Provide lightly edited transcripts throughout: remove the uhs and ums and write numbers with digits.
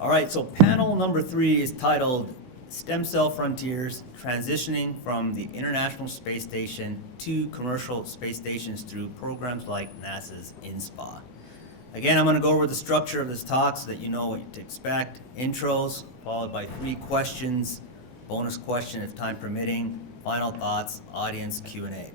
All right, so panel number 3 is titled Stem Cell Frontiers, Transitioning from the International Space Station to Commercial Space Stations Through Programs like NASA's INSPA. Again, I'm going to go over the structure of this talk so that you know what to expect. Intros, followed by 3 questions, bonus question if time permitting, final thoughts, audience Q&A.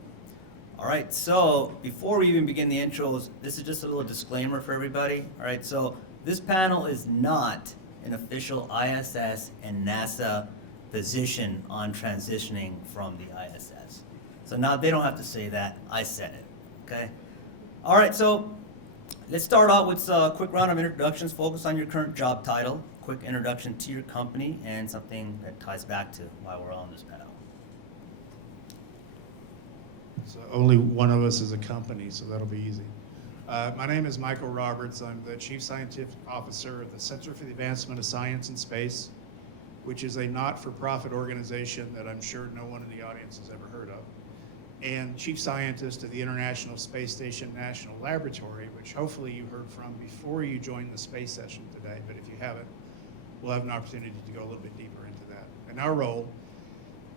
All right, so before we even begin the intros, this is just a little disclaimer for everybody. All right, so this panel is not an official ISS and NASA position on transitioning from the ISS. So now they don't have to say that, I said it, okay? All right, so let's start out with a quick round of introductions. Focus on your current job title, quick introduction to your company, and something that ties back to why we're on this panel. So only one of us is a company, so that'll be easy. My name is Michael Roberts. I'm the Chief Scientific Officer of the Center for the Advancement of Science and Space, which is a not-for-profit organization that I'm sure no one in the audience has ever heard of, and Chief Scientist of the International Space Station National Laboratory, which hopefully you heard from before you joined the space session today, but if you haven't, we'll have an opportunity to go a little bit deeper into that. And our role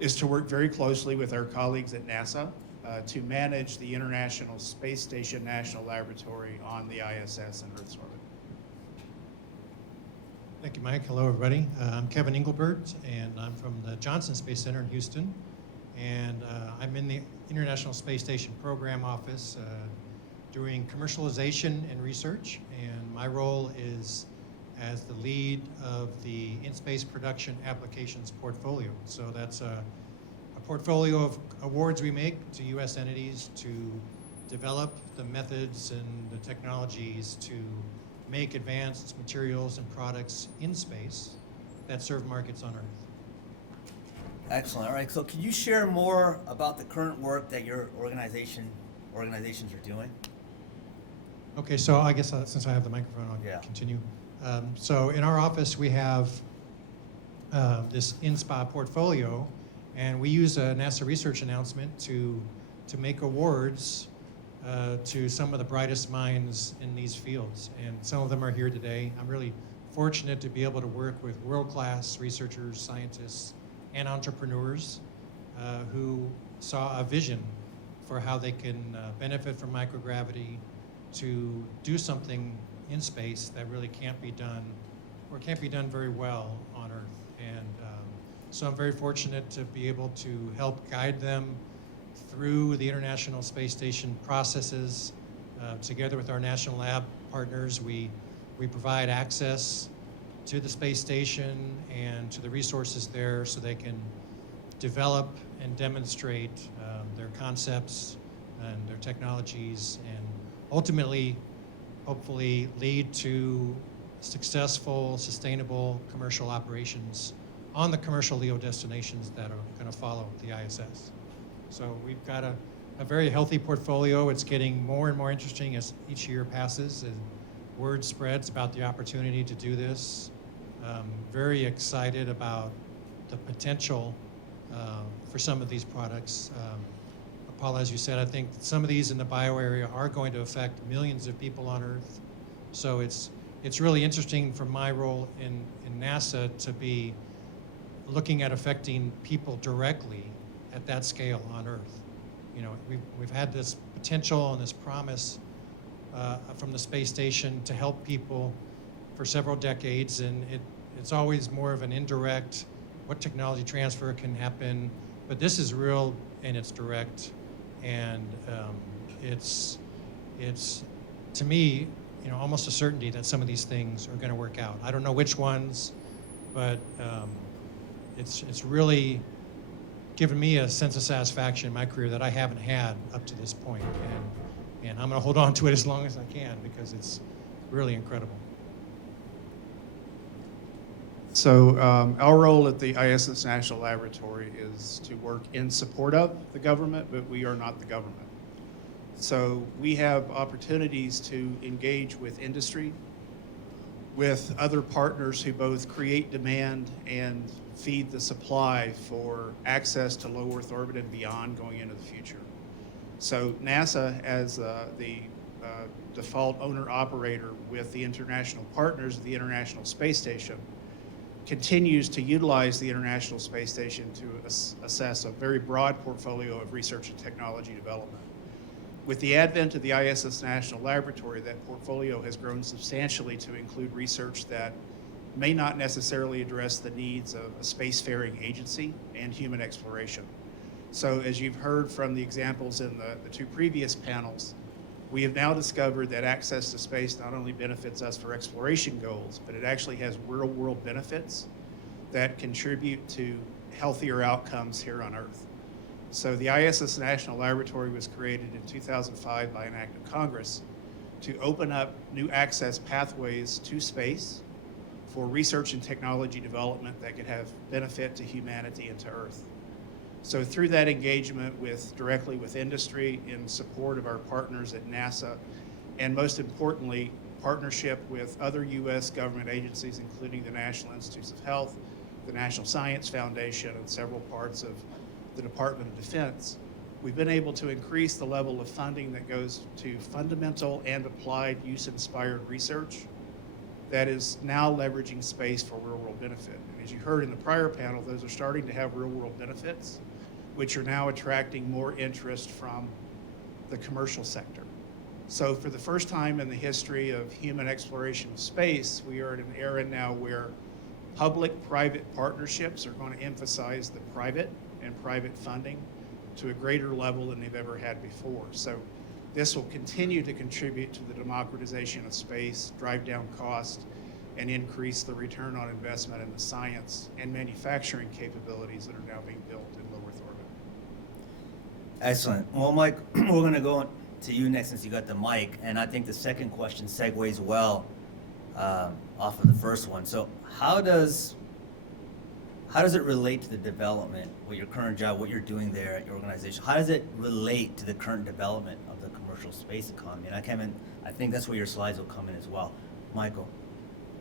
is to work very closely with our colleagues at NASA to manage the International Space Station National Laboratory on the ISS and Earth's orbit. Thank you, Mike. Hello, everybody. I'm Kevin Englebert, and I'm from the Johnson Space Center in Houston. And I'm in the International Space Station Program Office doing commercialization and research. And my role is as the lead of the in-space production applications portfolio. So that's a portfolio of awards we make to U.S. entities to develop the methods and the technologies to make advanced materials and products in space that serve markets on Earth. Excellent. All right. So, can you share more about the current work that your organizations are doing? Okay. So I guess since I have the microphone, I'll continue. So in our office, we have this INSPA portfolio, and we use a NASA research announcement to make awards to some of the brightest minds in these fields. And some of them are here today. I'm really fortunate to be able to work with world-class researchers, scientists, and entrepreneurs who saw a vision for how they can benefit from microgravity to do something in space that really can't be done, or can't be done very well on Earth. And so I'm very fortunate to be able to help guide them through the International Space Station processes. Together with our national lab partners, we provide access to the space station and to the resources there so they can develop and demonstrate their concepts and their technologies, and ultimately, hopefully, lead to successful, sustainable commercial operations on the commercial LEO destinations that are going to follow the ISS. So we've got a very healthy portfolio. It's getting more and more interesting as each year passes, and word spreads about the opportunity to do this. Very excited about the potential for some of these products. Paul, as you said, I think some of these in the bio area are going to affect millions of people on Earth. So it's really interesting from my role in NASA to be looking at affecting people directly at that scale on Earth. You know, we've had this potential and this promise from the space station to help people for several decades, and it's always more of an indirect, what technology transfer can happen, but this is real and it's direct, and it's to me, you know, almost a certainty that some of these things are going to work out. I don't know which ones, but it's really given me a sense of satisfaction in my career that I haven't had up to this point, and I'm going to hold on to it as long as I can because it's really incredible. So our role at the ISS National Laboratory is to work in support of the government, but we are not the government. So we have opportunities to engage with industry, with other partners who both create demand and feed the supply for access to low Earth orbit and beyond going into the future. So NASA, as the default owner-operator with the international partners of the International Space Station, continues to utilize the International Space Station to assess a very broad portfolio of research and technology development. With the advent of the ISS National Laboratory, that portfolio has grown substantially to include research that may not necessarily address the needs of a spacefaring agency and human exploration. So as you've heard from the examples in the two previous panels, we have now discovered that access to space not only benefits us for exploration goals, but it actually has real-world benefits that contribute to healthier outcomes here on Earth. So the ISS National Laboratory was created in 2005 by an act of Congress to open up new access pathways to space for research and technology development that could have benefit to humanity and to Earth. So through that engagement directly with industry in support of our partners at NASA, and most importantly, partnership with other U.S. government agencies, including the National Institutes of Health, the National Science Foundation, and several parts of the Department of Defense, we've been able to increase the level of funding that goes to fundamental and applied use-inspired research that is now leveraging space for real-world benefit. And as you heard in the prior panel, those are starting to have real-world benefits, which are now attracting more interest from the commercial sector. So for the first time in the history of human exploration of space, we are in an era now where public-private partnerships are going to emphasize the private and private funding to a greater level than they've ever had before. So this will continue to contribute to the democratization of space, drive down cost, and increase the return on investment in the science and manufacturing capabilities that are now being built in low Earth orbit. Excellent. Well, Mike, we're going to go to you next since you got the mic, and I think the second question segues well off of the first one. So how does it relate to the development with your current job, what you're doing there at your organization? How does it relate to the current development of the commercial space economy? And I think that's where your slides will come in as well. Michael.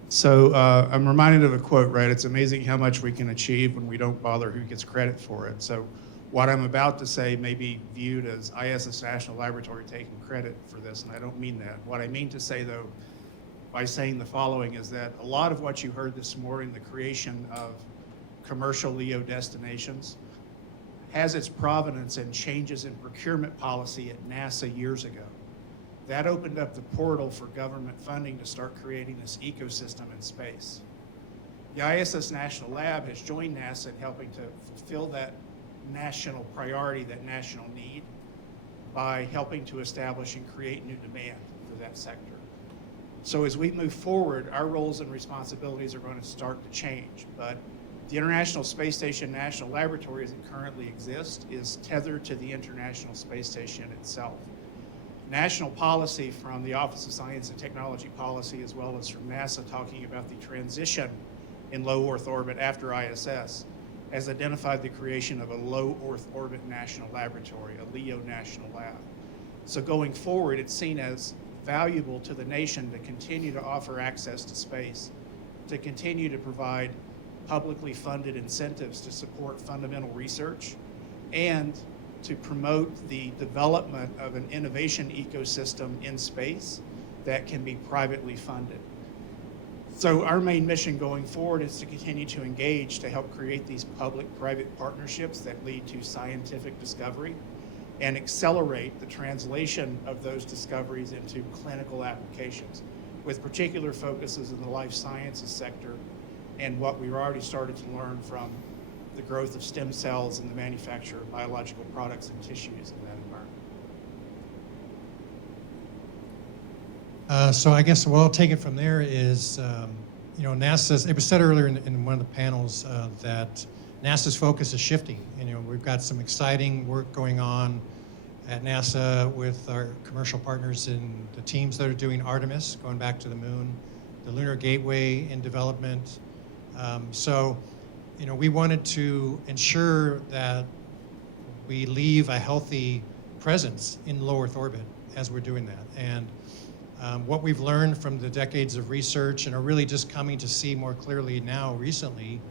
So I'm reminded of a quote, right? It's amazing how much we can achieve when we don't bother who gets credit for it. So what I'm about to say may be viewed as ISS National Laboratory taking credit for this, and I don't mean that. What I mean to say, though, by saying the following is that a lot of what you heard this morning, the creation of commercial LEO destinations, has its provenance in changes in procurement policy at NASA years ago. That opened up the portal for government funding to start creating this ecosystem in space. The ISS National Lab has joined NASA in helping to fulfill that national priority, that national need, by helping to establish and create new demand for that sector. So as we move forward, our roles and responsibilities are going to start to change, but the International Space Station National Laboratory as it currently exists is tethered to the International Space Station itself. National policy from the Office of Science and Technology Policy, as well as from NASA, talking about the transition in low Earth orbit after ISS, has identified the creation of a low Earth orbit national laboratory, a LEO national lab. So going forward, it's seen as valuable to the nation to continue to offer access to space, to continue to provide publicly funded incentives to support fundamental research, and to promote the development of an innovation ecosystem in space that can be privately funded. So our main mission going forward is to continue to engage to help create these public-private partnerships that lead to scientific discovery and accelerate the translation of those discoveries into clinical applications, with particular focuses in the life sciences sector and what we've already started to learn from the growth of stem cells and the manufacture of biological products and tissues in that environment. So I guess what I'll take it from there is, NASA's, it was said earlier in one of the panels that NASA's focus is shifting. We've got some exciting work going on at NASA with our commercial partners in the teams that are doing Artemis, going back to the moon, the Lunar Gateway in development. We wanted to ensure that we leave a healthy presence in low Earth orbit as we're doing that. And what we've learned from the decades of research and are really just coming to see more clearly now recently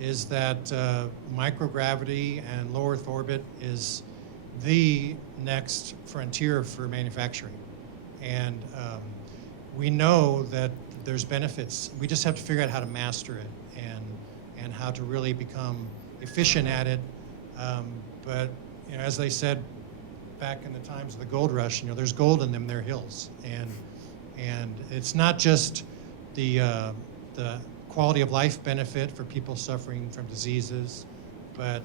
is that microgravity and low Earth orbit is the next frontier for manufacturing. And we know that there's benefits. We just have to figure out how to master it and how to really become efficient at it. But you know, as they said back in the times of the gold rush, you know, there's gold in them, there hills, and it's not just the quality of life benefit for people suffering from diseases, but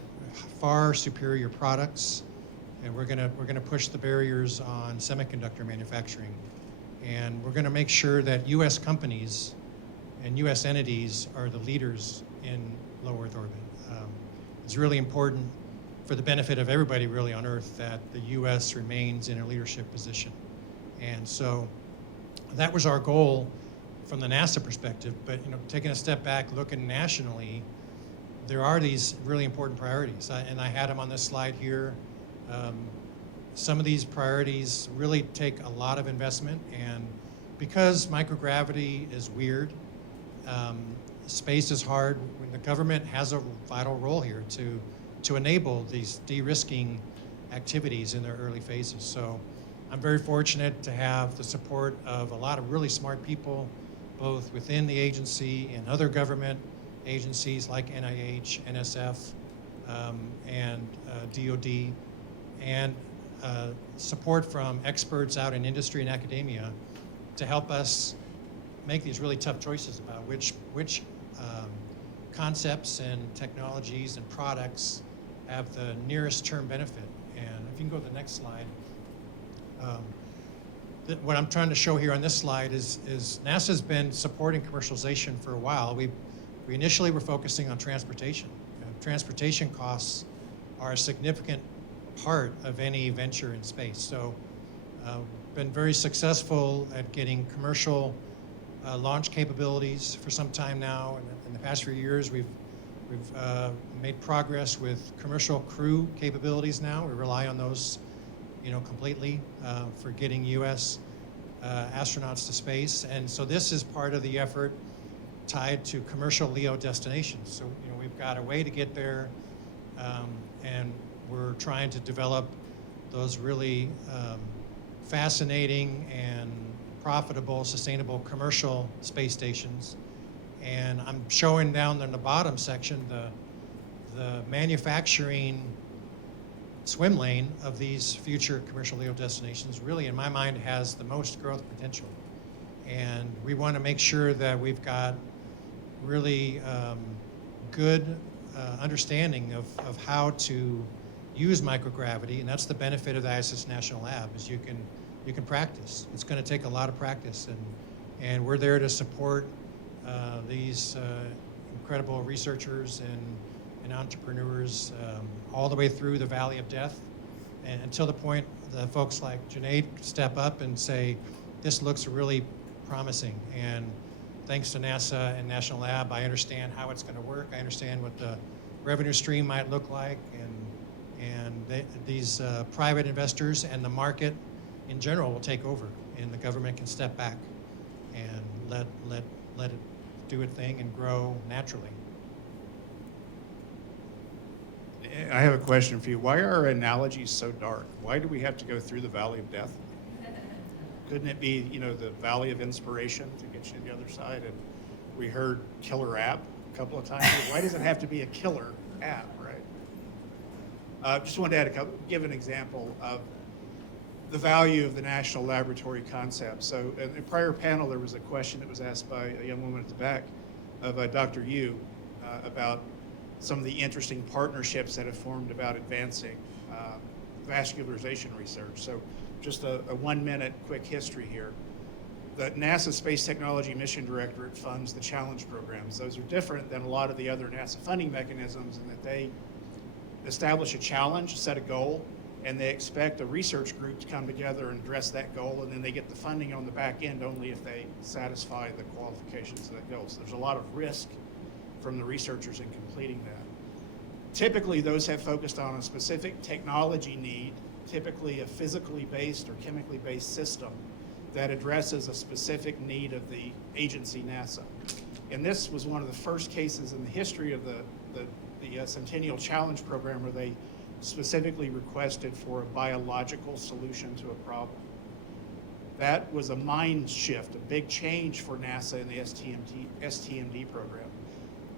far superior products. And we're gonna push the barriers on semiconductor manufacturing, and we're gonna make sure that U.S. companies and U.S. entities are the leaders in low Earth orbit. It's really important for the benefit of everybody really on Earth that the U.S. remains in a leadership position. And so that was our goal from the NASA perspective. But you know, taking a step back, looking nationally, there are these really important priorities, and I had them on this slide here. Some of these priorities really take a lot of investment, and because microgravity is weird, space is hard, when the government has a vital role here to enable these de-risking activities in their early phases. So I'm very fortunate to have the support of a lot of really smart people, both within the agency and other government agencies like NIH, NSF, and DOD, and support from experts out in industry and academia to help us make these really tough choices about which concepts and technologies and products have the nearest term benefit. And if you can go to the next slide. What I'm trying to show here on this slide is NASA's been supporting commercialization for a while. We initially were focusing on transportation. Transportation costs are a significant part of any venture in space. So been very successful at getting commercial launch capabilities for some time now. And in the past few years, we've made progress with commercial crew capabilities now. We rely on those, you know, completely for getting U.S. Astronauts to space. And so this is part of the effort tied to commercial LEO destinations. So, you know, we've got a way to get there, and we're trying to develop those really fascinating and profitable, sustainable commercial space stations. And I'm showing down in the bottom section the manufacturing swim lane of these future commercial LEO destinations really, in my mind, has the most growth potential. And we want to make sure that we've got really good understanding of how to use microgravity, and that's the benefit of the ISS National Lab, is you can practice. It's going to take a lot of practice, and we're there to support these incredible researchers and entrepreneurs all the way through the Valley of Death, and until the point that folks like Junaid step up and say, this looks really promising. And thanks to NASA and National Lab, I understand how it's going to work. I understand what the revenue stream might look like, and these private investors and the market in general will take over, and the government can step back and let it do its thing and grow naturally. I have a question for you. Why are our analogies so dark? Why do we have to go through the Valley of Death? Couldn't it be, you know, the Valley of Inspiration to get you to the other side? And we heard killer app a couple of times. Why does it have to be a killer app, right? Just wanted to give an example of the value of the national laboratory concept. So in a prior panel, there was a question that was asked by a young woman at the back of Dr. Yu about some of the interesting partnerships that have formed about advancing vascularization research. So just a 1-minute quick history here. The NASA Space Technology Mission Directorate funds the challenge programs. Those are different than a lot of the other NASA funding mechanisms in that they establish a challenge, set a goal, and they expect a research group to come together and address that goal, and then they get the funding on the back end only if they satisfy the qualifications of that goal. So there's a lot of risk from the researchers in completing that. Typically, those have focused on a specific technology need, typically a physically based or chemically based system that addresses a specific need of the agency NASA. And this was one of the first cases in the history of the Centennial Challenge Program where they specifically requested for a biological solution to a problem. That was a mind shift, a big change for NASA in the STMD program.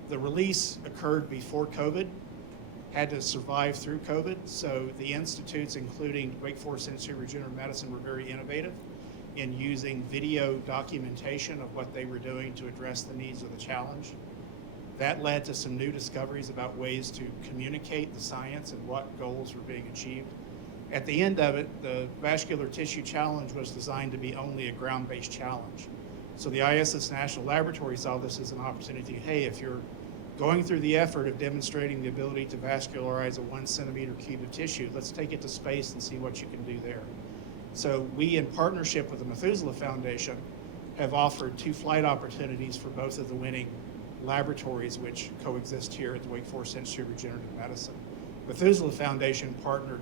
The release occurred before COVID, had to survive through COVID, so the institutes, including Wake Forest Institute of Regenerative Medicine, were very innovative in using video documentation of what they were doing to address the needs of the challenge. That led to some new discoveries about ways to communicate the science and what goals were being achieved. At the end of it, the vascular tissue challenge was designed to be only a ground-based challenge. So the ISS National Laboratory saw this as an opportunity. Hey, if you're going through the effort of demonstrating the ability to vascularize a 1 centimeter cube of tissue, let's take it to space and see what you can do there. So we, in partnership with the Methuselah Foundation, have offered 2 flight opportunities for both of the winning laboratories which coexist here at the Wake Forest Institute of Regenerative Medicine. Methuselah Foundation partnered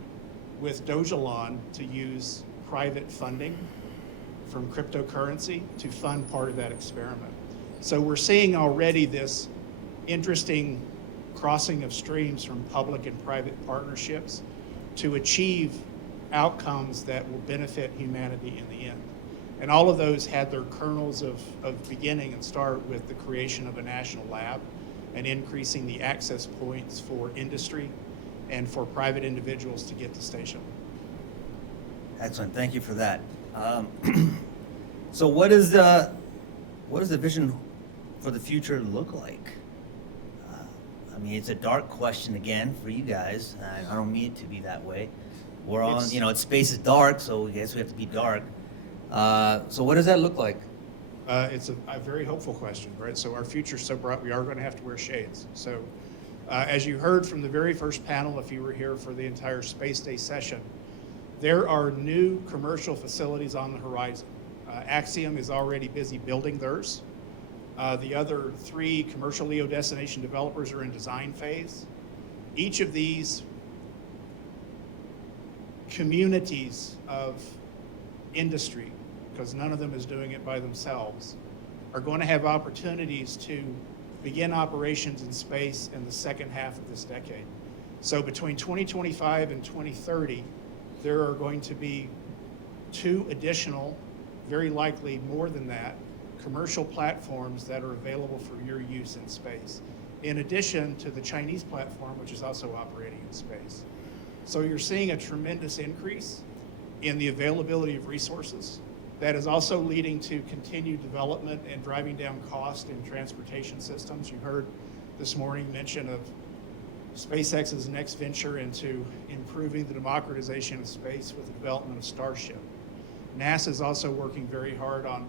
with Dojalon to use private funding from cryptocurrency to fund part of that experiment. So we're seeing already this interesting crossing of streams from public and private partnerships to achieve outcomes that will benefit humanity in the end. And all of those had their kernels of beginning and start with the creation of a national lab and increasing the access points for industry and for private individuals to get to station. Excellent, thank you for that. So what is the vision for the future look like? I mean, it's a dark question again for you guys. I don't mean it to be that way. We're on, space is dark, so I guess we have to be dark. So what does that look like? It's a very hopeful question, right? So our future's so bright, we are going to have to wear shades. So as you heard from the very first panel, if you were here for the entire Space Day session, there are new commercial facilities on the horizon. Axiom is already busy building theirs. The other 3 commercial LEO destination developers are in design phase. Each of these communities of industry, because none of them is doing it by themselves, are going to have opportunities to begin operations in space in the second half of this decade. So between 2025 and 2030, there are going to be 2 additional, very likely more than that, commercial platforms that are available for your use in space, in addition to the Chinese platform, which is also operating in space. So you're seeing a tremendous increase in the availability of resources that is also leading to continued development and driving down cost in transportation systems. You heard this morning mention of SpaceX's next venture into improving the democratization of space with the development of Starship. NASA is also working very hard on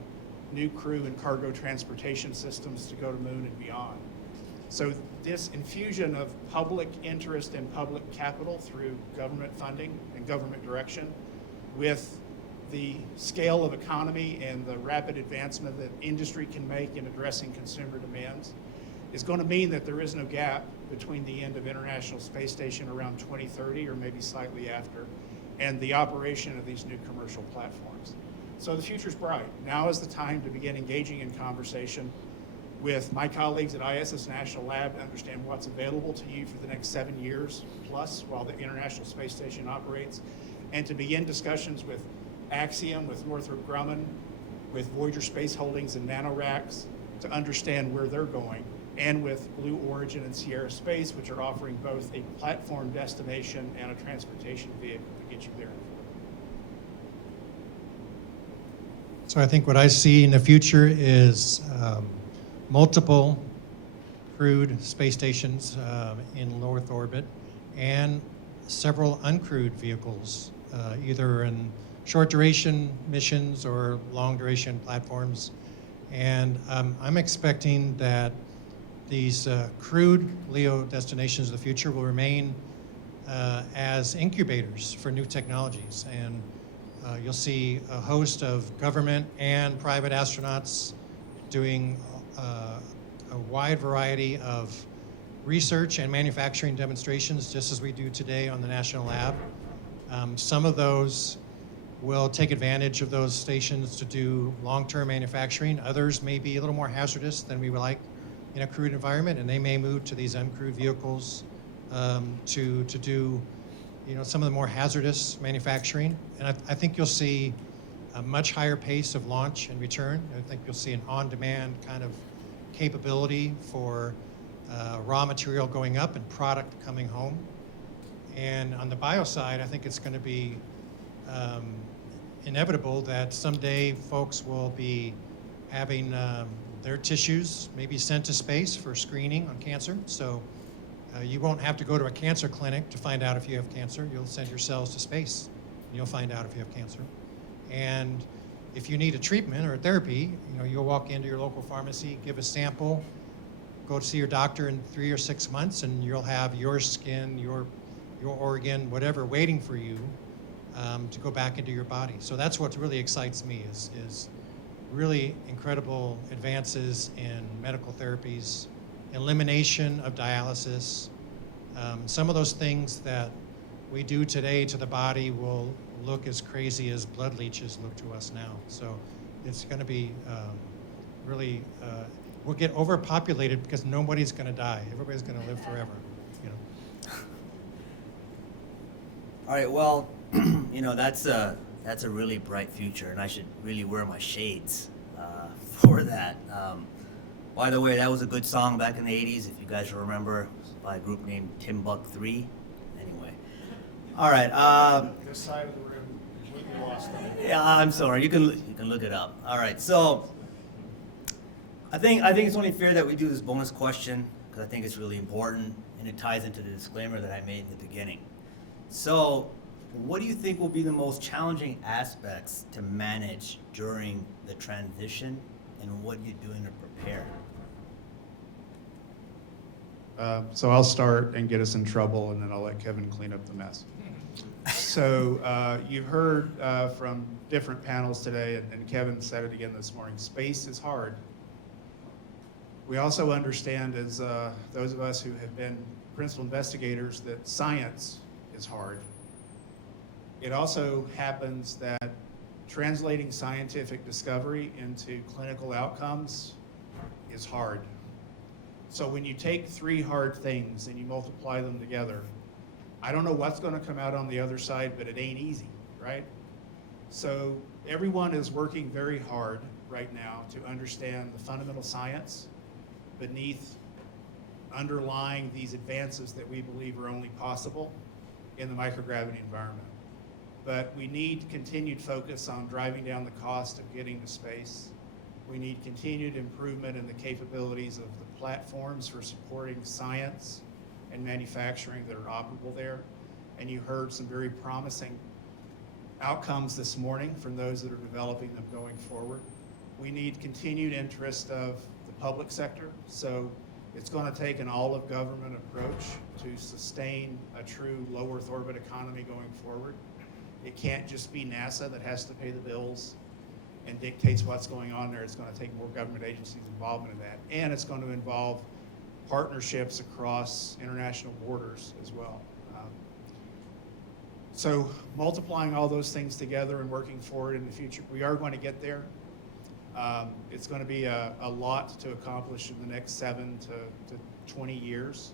new crew and cargo transportation systems to go to Moon and beyond. So this infusion of public interest and public capital through government funding and government direction with the scale of economy and the rapid advancement that industry can make in addressing consumer demands is going to mean that there is no gap between the end of International Space Station around 2030 or maybe slightly after and the operation of these new commercial platforms. So the future's bright. Now is the time to begin engaging in conversation with my colleagues at ISS National Lab to understand what's available to you for the next 7 years plus while the International Space Station operates, and to begin discussions with Axiom, with Northrop Grumman, with Voyager Space Holdings and NanoRacks to understand where they're going, and with Blue Origin and Sierra Space, which are offering both a platform destination and a transportation vehicle to get you there. So I think what I see in the future is multiple crewed space stations in low Earth orbit and several uncrewed vehicles, either in short duration missions or long duration platforms. And I'm expecting that these crewed LEO destinations of the future will remain as incubators for new technologies. And you'll see a host of government and private astronauts doing a wide variety of research and manufacturing demonstrations, just as we do today on the National Lab. Some of those will take advantage of those stations to do long-term manufacturing. Others may be a little more hazardous than we would like in a crewed environment, and they may move to these uncrewed vehicles to do some of the more hazardous manufacturing. And I think you'll see a much higher pace of launch and return. I think you'll see an on-demand kind of capability for raw material going up and product coming home. And on the bio side, I think it's going to be inevitable that someday folks will be having their tissues maybe sent to space for screening on cancer. So you won't have to go to a cancer clinic to find out if you have cancer. You'll send your cells to space and you'll find out if you have cancer. And if you need a treatment or a therapy, you'll walk into your local pharmacy, give a sample, go to see your doctor in 3 or 6 months, and you'll have your skin, your organ, whatever, waiting for you to go back into your body. So that's what really excites me is really incredible advances in medical therapies, elimination of dialysis. Some of those things that we do today to the body will look as crazy as blood leeches look to us now. So it's going to be really, we'll get overpopulated because nobody's going to die. Everybody's going to live forever. All right, well, that's a really bright future, and I should really wear my shades for that. By the way, that was a good song back in the 80s, if you guys remember, by a group named Timbuk3. Anyway, all right. This side of the room completely lost on it. Yeah, I'm sorry. You can look it up. All right, so I think it's only fair that we do this bonus question because I think it's really important, and it ties into the disclaimer that I made in the beginning. So, what do you think will be the most challenging aspects to manage during the transition, and what are you doing to prepare? So I'll start and get us in trouble, and then I'll let Kevin clean up the mess. So you've heard from different panels today, and Kevin said it again this morning, space is hard. We also understand, as those of us who have been principal investigators, that science is hard. It also happens that translating scientific discovery into clinical outcomes is hard. So when you take 3 hard things and you multiply them together, I don't know what's going to come out on the other side, but it ain't easy, right? So everyone is working very hard right now to understand the fundamental science beneath underlying these advances that we believe are only possible in the microgravity environment. But we need continued focus on driving down the cost of getting to space. We need continued improvement in the capabilities of the platforms for supporting science and manufacturing that are operable there. And you heard some very promising outcomes this morning from those that are developing them going forward. We need continued interest of the public sector. So it's going to take an all-of-government approach to sustain a true low Earth orbit economy going forward. It can't just be NASA that has to pay the bills and dictates what's going on there. It's going to take more government agencies' involvement in that. And it's going to involve partnerships across international borders as well. So multiplying all those things together and working forward in the future, we are going to get there. It's going to be a lot to accomplish in the next 7 to 20 years.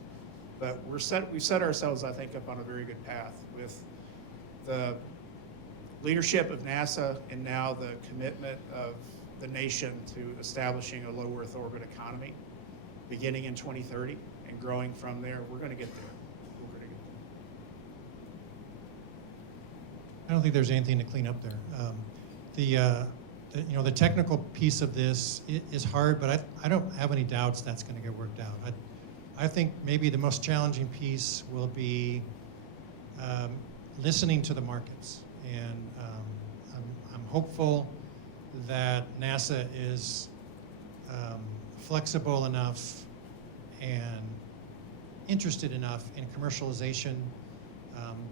But we've set ourselves, I think, up on a very good path with the leadership of NASA and now the commitment of the nation to establishing a low Earth orbit economy beginning in 2030 and growing from there. We're going to get there. We're going to get there. I don't think there's anything to clean up there. The technical piece of this is hard, but I don't have any doubts that's going to get worked out. I think maybe the most challenging piece will be listening to the markets. And I'm hopeful that NASA is flexible enough and interested enough in commercialization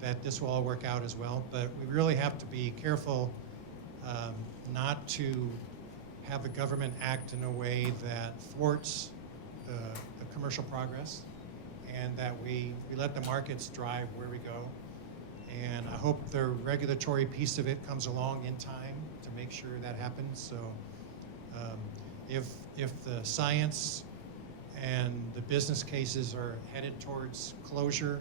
that this will all work out as well. But we really have to be careful not to have the government act in a way that thwarts the commercial progress, and that we let the markets drive where we go. And I hope the regulatory piece of it comes along in time to make sure that happens. So if the science and the business cases are headed towards closure,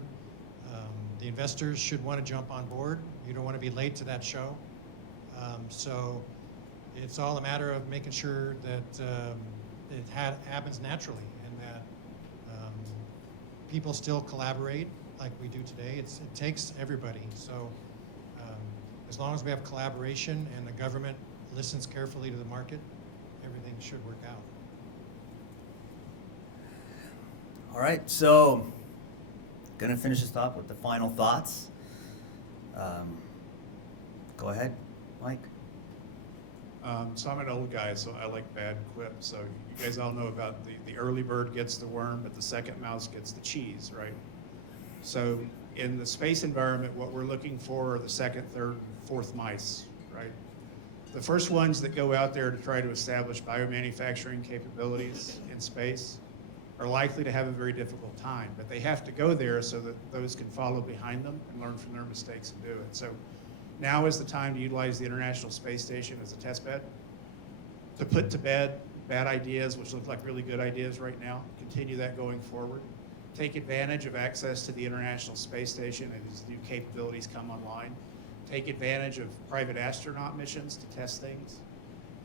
the investors should want to jump on board. You don't want to be late to that show. So it's all a matter of making sure that happens naturally and that people still collaborate like we do today. It takes everybody. So as long as we have collaboration and the government listens carefully to the market, everything should work out. All right, so gonna finish this off with the final thoughts. Go ahead, Mike. So I'm an old guy, so I like bad quips. So you guys all know about the early bird gets the worm, but the second mouse gets the cheese, right? So in the space environment, what we're looking for are the second, third, and fourth mice, right? The first ones that go out there to try to establish biomanufacturing capabilities in space are likely to have a very difficult time, but they have to go there so that those can follow behind them and learn from their mistakes and do it. So now is the time to utilize the International Space Station as a test bed, to put to bed bad ideas, which look like really good ideas right now, continue that going forward. Take advantage of access to the International Space Station as new capabilities come online. Take advantage of private astronaut missions to test things.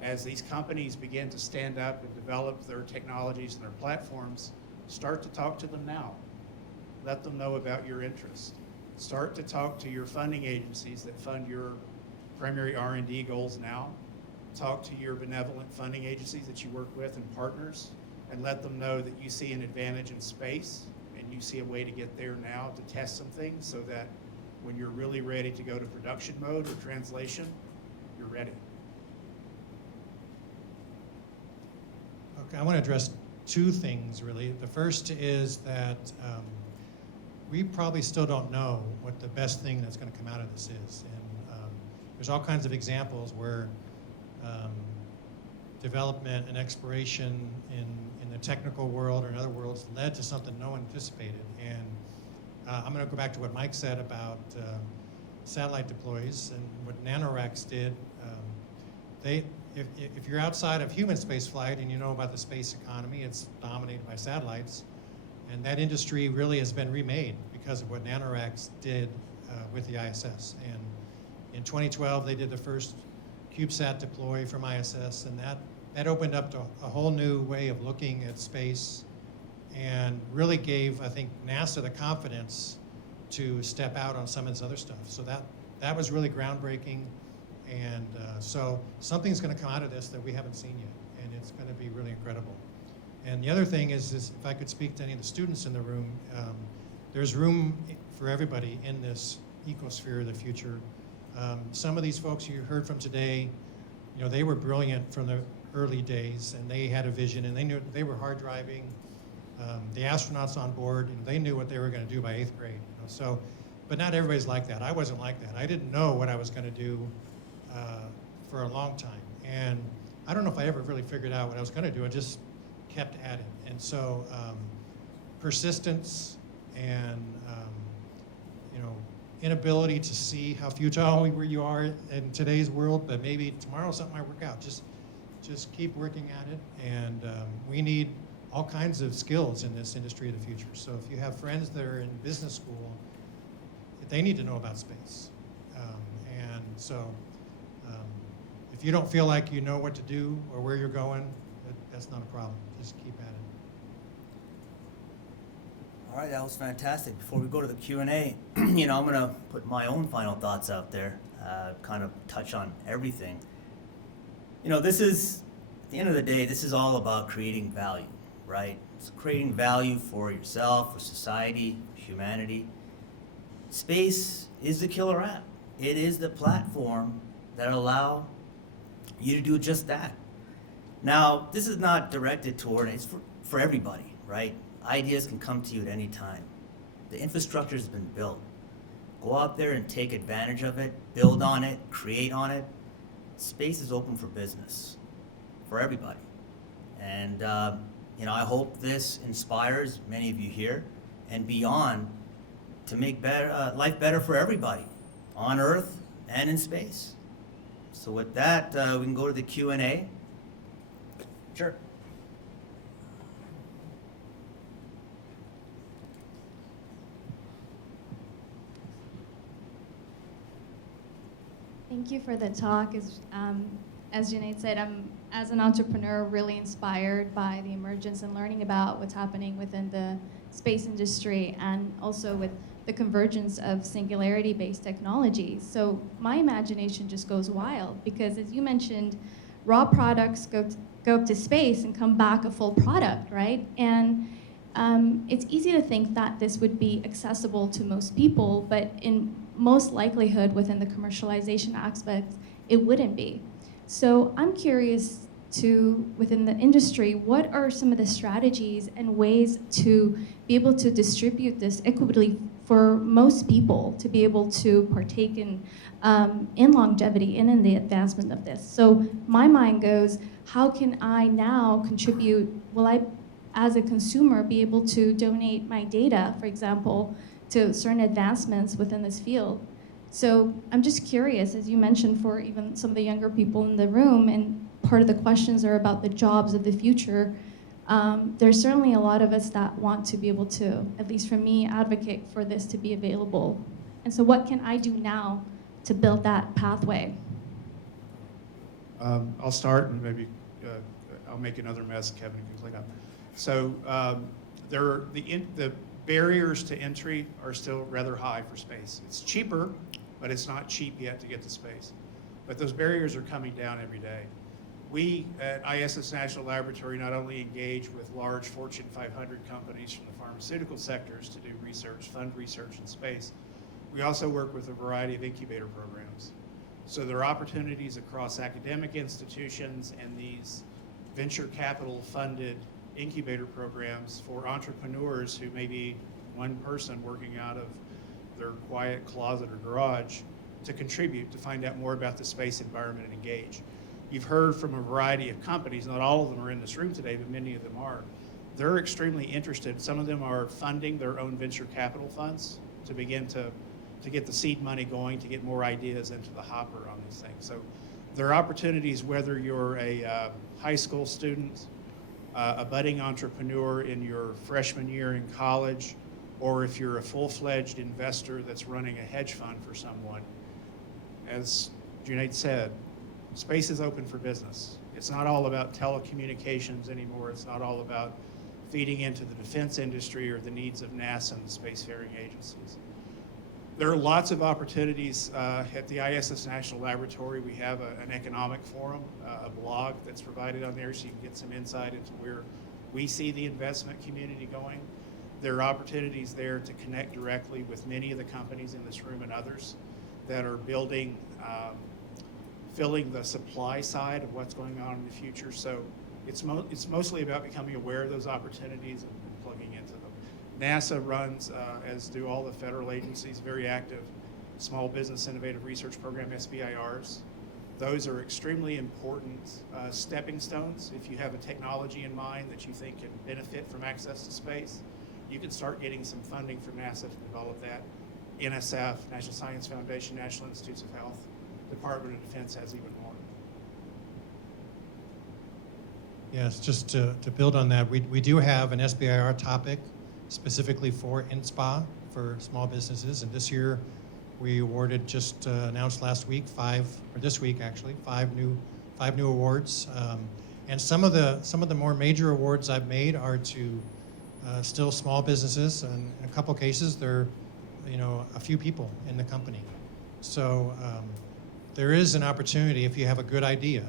As these companies begin to stand up and develop their technologies and their platforms, start to talk to them now. Let them know about your interest. Start to talk to your funding agencies that fund your primary R&D goals now. Talk to your benevolent funding agencies that you work with and partners, and let them know that you see an advantage in space and you see a way to get there now to test some things so that when you're really ready to go to production mode or translation, you're ready. Okay, I want to address two things really. The first is that we probably still don't know what the best thing that's going to come out of this is. And there's all kinds of examples where development and exploration in the technical world or in other worlds led to something no one anticipated. And I'm going to go back to what Mike said about satellite deploys and what NanoRacks did. If you're outside of human space flight and you know about the space economy, it's dominated by satellites. And that industry really has been remade because of what NanoRacks did with the ISS. And in 2012, they did the first CubeSat deploy from ISS, and that opened up to a whole new way of looking at space and really gave, I think, NASA the confidence to step out on some of this other stuff. So that was really groundbreaking. And so something's going to come out of this that we haven't seen yet, and it's going to be really incredible. And the other thing is if I could speak to any of the students in the room, there's room for everybody in this ecosphere of the future. Some of these folks you heard from today, you know, they were brilliant from the early days, and they had a vision, and they knew they were hard driving. The astronauts on board, you know, they knew what they were going to do by 8th grade. You know, so, but not everybody's like that. I wasn't like that. I didn't know what I was going to do for a long time, and I don't know if I ever really figured out what I was going to do. I just kept at it, and so persistence and you know, inability to see how futile where you are in today's world, but maybe tomorrow something might work out. Just keep working at it, and we need all kinds of skills in this industry of the future. So if you have friends that are in business school, they need to know about space. And so if you don't feel like you know what to do or where you're going, that's not a problem. Just keep at it. All right, that was fantastic. Before we go to the Q&A, you know, I'm going to put my own final thoughts out there, kind of touch on everything. You know, this is, at the end of the day, this is all about creating value, right? It's creating value for yourself, for society, for humanity. Space is the killer app. It is the platform that allow you to do just that. Now, this is not directed toward, it's for everybody, right? Ideas can come to you at any time. The infrastructure has been built. Go out there and take advantage of it, build on it, create on it. Space is open for business, for everybody. And you know, I hope this inspires many of you here and beyond to make life better for everybody, on Earth and in space. So with that, we can go to the Q&A. Sure. Thank you for the talk. As Junaid said, I'm, as an entrepreneur, really inspired by the emergence and learning about what's happening within the space industry and also with the convergence of singularity-based technologies. So my imagination just goes wild because, as you mentioned, raw products go up to space and come back a full product, right? And it's easy to think that this would be accessible to most people, but in most likelihood within the commercialization aspect, it wouldn't be. So I'm curious to, within the industry, what are some of the strategies and ways to be able to distribute this equitably for most people to be able to partake in longevity and in the advancement of this? So my mind goes, how can I now contribute? Will I, as a consumer, be able to donate my data, for example, to certain advancements within this field? So I'm just curious, as you mentioned, for even some of the younger people in the room, and part of the questions are about the jobs of the future. There's certainly a lot of us that want to be able to, at least for me, advocate for this to be available. And so what can I do now to build that pathway? I'll start, and maybe I'll make another mess. Kevin can clean up. So the barriers to entry are still rather high for space. It's cheaper, but it's not cheap yet to get to space. But those barriers are coming down every day. We at ISS National Laboratory not only engage with large Fortune 500 companies from the pharmaceutical sectors to do research, fund research in space, we also work with a variety of incubator programs. So there are opportunities across academic institutions and these venture capital funded incubator programs for entrepreneurs who may be one person working out of their quiet closet or garage to contribute, to find out more about the space environment and engage. You've heard from a variety of companies, not all of them are in this room today, but many of them are. They're extremely interested. Some of them are funding their own venture capital funds to begin to get the seed money going, to get more ideas into the hopper on these things. So there are opportunities, whether you're a high school student, a budding entrepreneur in your freshman year in college, or if you're a full-fledged investor that's running a hedge fund for someone. As Junaid said, space is open for business. It's not all about telecommunications anymore. It's not all about feeding into the defense industry or the needs of NASA and the spacefaring agencies. There are lots of opportunities at the ISS National Laboratory. We have an economic forum, a blog that's provided on there so you can get some insight into where we see the investment community going. There are opportunities there to connect directly with many of the companies in this room and others that are building, filling the supply side of what's going on in the future. So it's mostly about becoming aware of those opportunities and plugging into them. NASA runs, as do all the federal agencies, very active Small Business Innovative Research Program, SBIRs. Those are extremely important stepping stones. If you have a technology in mind that you think can benefit from access to space, you can start getting some funding from NASA to develop that. NSF, National Science Foundation, National Institutes of Health, Department of Defense has even more. Yes, just to build on that, we do have an SBIR topic specifically for INSPA for small businesses, and this year we awarded, just announced last week, five new awards, and some of the more major awards I've made are to still small businesses, and in a couple cases they're a few people in the company. So there is an opportunity, if you have a good idea,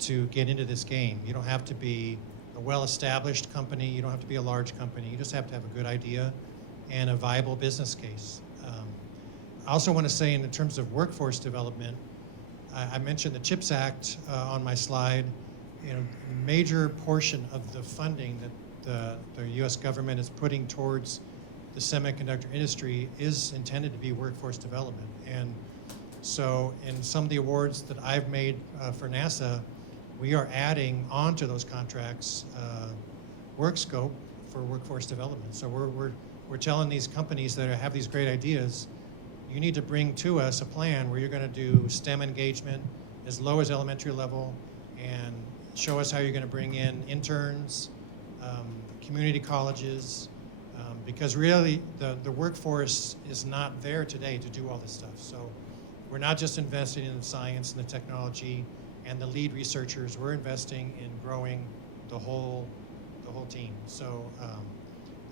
to get into this game. You don't have to be a well-established company, you don't have to be a large company, you just have to have a good idea and a viable business case. I also want to say, in terms of workforce development, I mentioned the CHIPS Act on my slide. A major portion of the funding that the U.S. government is putting towards the semiconductor industry is intended to be workforce development. And so in some of the awards that I've made for NASA, we are adding onto those contracts work scope for workforce development. So we're telling these companies that have these great ideas, you need to bring to us a plan where you're going to do STEM engagement as low as elementary level and show us how you're going to bring in interns, community colleges, because really the workforce is not there today to do all this stuff. So we're not just investing in the science and the technology and the lead researchers, we're investing in growing the whole team. So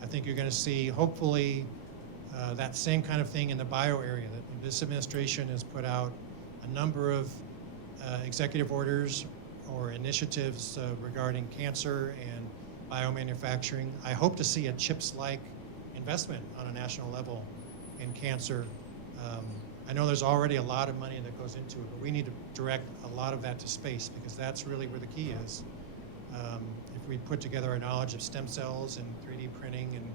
I think you're going to see, hopefully, that same kind of thing in the bio area. That this administration has put out a number of executive orders or initiatives regarding cancer and biomanufacturing. I hope to see a CHIPS-like investment on a national level in cancer. I know there's already a lot of money that goes into it, but we need to direct a lot of that to space, because that's really where the key is. If we put together our knowledge of stem cells and 3D printing and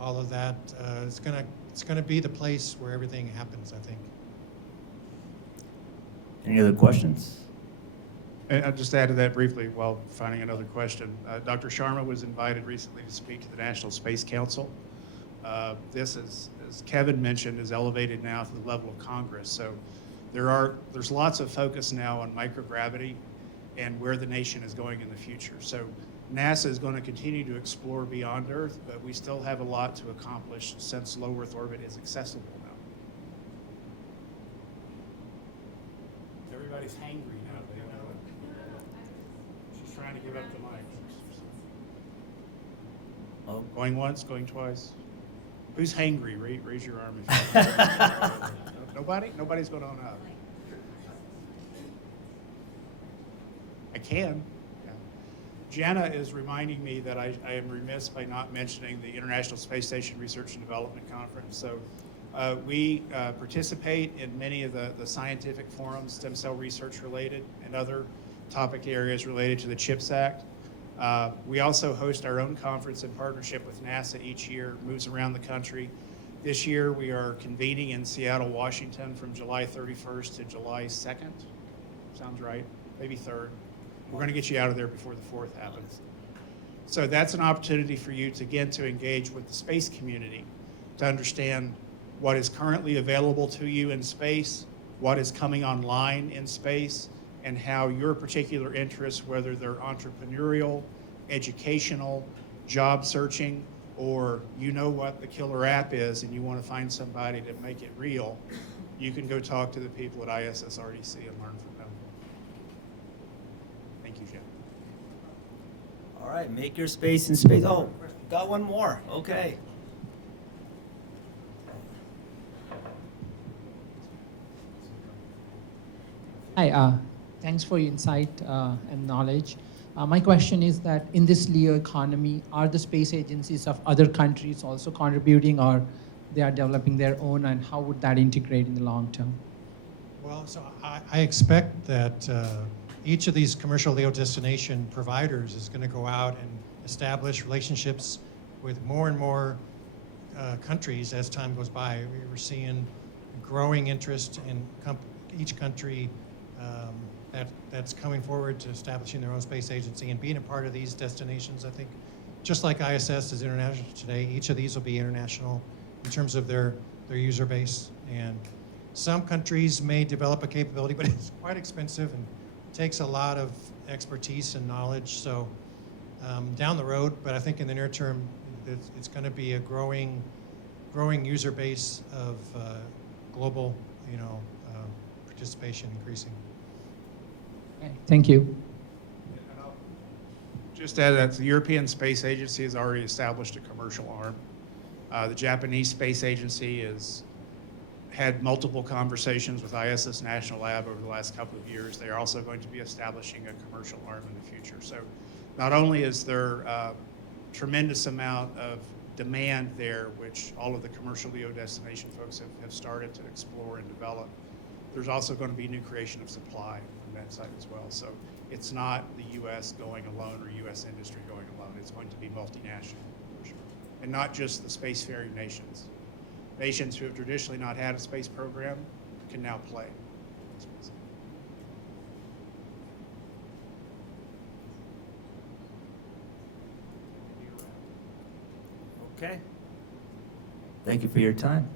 all of that, it's gonna be the place where everything happens, I think. Any other questions? And I'll just add to that briefly while finding another question. Dr. Sharma was invited recently to speak to the National Space Council. This, as Kevin mentioned, is elevated now to the level of Congress. So there's lots of focus now on microgravity and where the nation is going in the future. So NASA is going to continue to explore beyond Earth, but we still have a lot to accomplish since low Earth orbit is accessible now. Everybody's hangry now, they know it. She's trying to give up the mic. Oh. Going once, going twice. Who's hangry? Raise your arm if you Nobody? Nobody's going on up. I can. Yeah. Jana is reminding me that I am remiss by not mentioning the International Space Station Research and Development Conference. So we participate in many of the scientific forums, stem cell research related, and other topic areas related to the CHIPS Act. We also host our own conference in partnership with NASA each year, moves around the country. This year we are convening in Seattle, Washington from July 31st to July 2nd. Sounds right, maybe 3rd. We're going to get you out of there before the 4th happens. So that's an opportunity for you to, again, to engage with the space community, to understand what is currently available to you in space, what is coming online in space, and how your particular interests, whether they're entrepreneurial, educational, job searching, or you know what the killer app is and you want to find somebody to make it real, you can go talk to the people at ISSRDC and learn from them. Thank you, Jim. All right, make your space in space. Oh, got one more. Okay. Hi, thanks for your insight and knowledge. My question is that in this LEO economy, are the space agencies of other countries also contributing, or they are developing their own, and how would that integrate in the long term? Well, so I expect that each of these commercial LEO destination providers is going to go out and establish relationships with more and more countries as time goes by. We're seeing growing interest in each country that's coming forward to establishing their own space agency and being a part of these destinations. I think just like ISS is international today, each of these will be international in terms of their user base. And some countries may develop a capability, but it's quite expensive and takes a lot of expertise and knowledge. So down the road, but I think in the near term, it's going to be a growing user base of global, participation increasing. Okay, thank you. And I'll just add that the European Space Agency has already established a commercial arm. The Japanese Space Agency has had multiple conversations with ISS National Lab over the last couple of years. They are also going to be establishing a commercial arm in the future. So not only is there a tremendous amount of demand there, which all of the commercial LEO destination folks have started to explore and develop, there's also going to be new creation of supply from that side as well. So it's not the U.S. going alone or U.S. industry going alone. It's going to be multinational, for sure. And not just the spacefaring nations. Nations who have traditionally not had a space program can now play. Okay. Thank you for your time.